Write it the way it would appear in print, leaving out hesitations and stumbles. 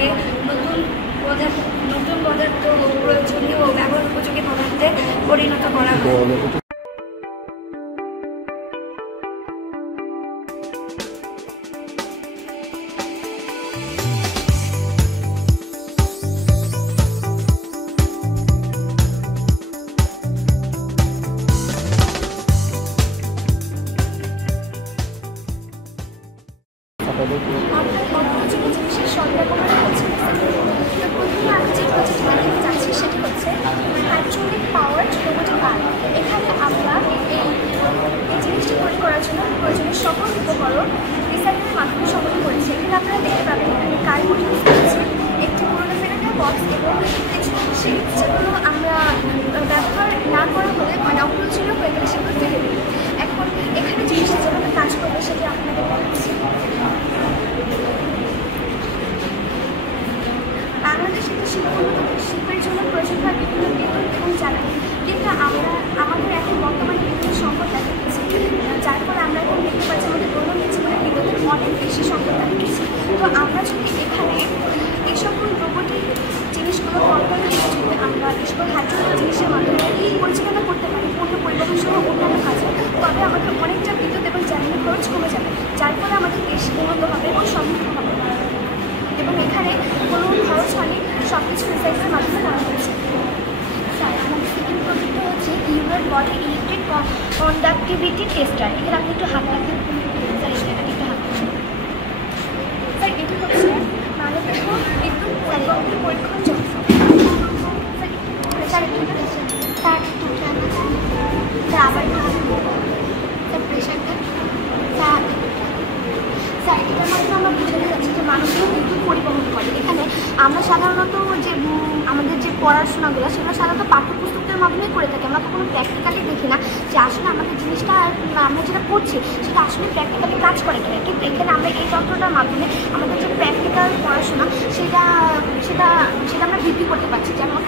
থেকে নতুন পদার্থ প্রয়োজনীয় ও ব্যবহার উপযোগী পদার্থে পরিণত করা হয়। আমরা অপ্রয়োজনীয় জিনিসের সরবরাহ করছি। প্রথমে আমি যে প্রজেক্ট বানাতে চাচ্ছি সেটি হচ্ছে হাইড্রোলিক পাওয়ার রোবোটিক আর্ম। এখানে আমরা এই জিনিসটি তৈরি করার জন্য প্রয়োজনীয় সকল উপকরণ রিসাইকেলের মাধ্যমে সংগ্রহ করেছি। এখানে আপনারা দেখতে পাবেন এখানে কার্বন রয়েছে, একটি পুরোনো ফেরাটা বক্স এবং কিছু শিট যেগুলো আমরা ব্যবহার না করা হলে অপ্রয়োজনীয় হয়ে গেলে সেগুলো ফেলে দিই। এখন এখানে জিনিসটা যেভাবে কাজ করবে সেটি আপনাদের বলছি। বাংলাদেশে শিল্পের জন্য প্রয়োজন হয় বিভিন্ন বিদ্যুৎ এবং জ্বালানি, কিন্তু আমাদের এখন বর্তমানে বিদ্যুৎ সংকট দেখা দিচ্ছে, যার ফলে আমরা এখন দেখতে পাচ্ছি আমাদের দৈনন্দিন জীবনে বিদ্যুতের অনেক বেশি সংকট দেখা দিচ্ছে। তো আমরা যদি এখানে এই সকল রোবোটিক জিনিসগুলো কন্ট্রোল দিয়ে যদি আমরা এই সকল হাইড্রোলিক জিনিসের মাধ্যমে পরিচালনা করতে পারি পণ্য পরিবহন সহ অন্যান্য কাজে, তবে আমাদের অনেকটা বিদ্যুৎ এবং জ্বালানি খরচ কমে যাবে, যার ফলে আমাদের দেশ উন্নত হবে এবং সমৃদ্ধ হবে। এবং এখানে কোনো খরচ হয়নি, সব কিছু রিসাইকেলের মাধ্যমে করা হয়েছে। স্যার, আমাদের সেকেন্ড প্রজেক্ট হচ্ছে ইউরোর বডি ইলেকট্রিক কন্ডাক্টিভিটি টেস্টার। এখানে আপনি একটু হাত রাখেন। স্যার, সেটা একটু হাত রাখেন। স্যার, এটি হচ্ছে বাংলাদেশ বিদ্যুৎ পরীক্ষণ যন্ত্র। স্যার, একটু স্যার একটু স্যার আবার স্যার প্রেশারটা স্যার স্যার এটার মাধ্যমে আমরা বুঝাতে যাচ্ছি যে মানুষজন বিদ্যুৎ পরিবহন করে। এখানে আমরা সাধারণত যে আমাদের যে পড়াশোনাগুলো সেগুলো সাধারণত পাঠ্যপুস্তকের মাধ্যমে করে থাকি, আমরা কখনো প্র্যাকটিক্যালি দেখি না যে আসলে আমাদের জিনিসটা আমরা যেটা করছি সেটা আসলে প্র্যাকটিক্যালি কাজ করে কিনা। কিন্তু এখানে আমরা এই যন্ত্রটার মাধ্যমে আমাদের যে প্র্যাকটিক্যাল পড়াশোনা সেটা আমরা বৃদ্ধি করতে পারছি। যেমন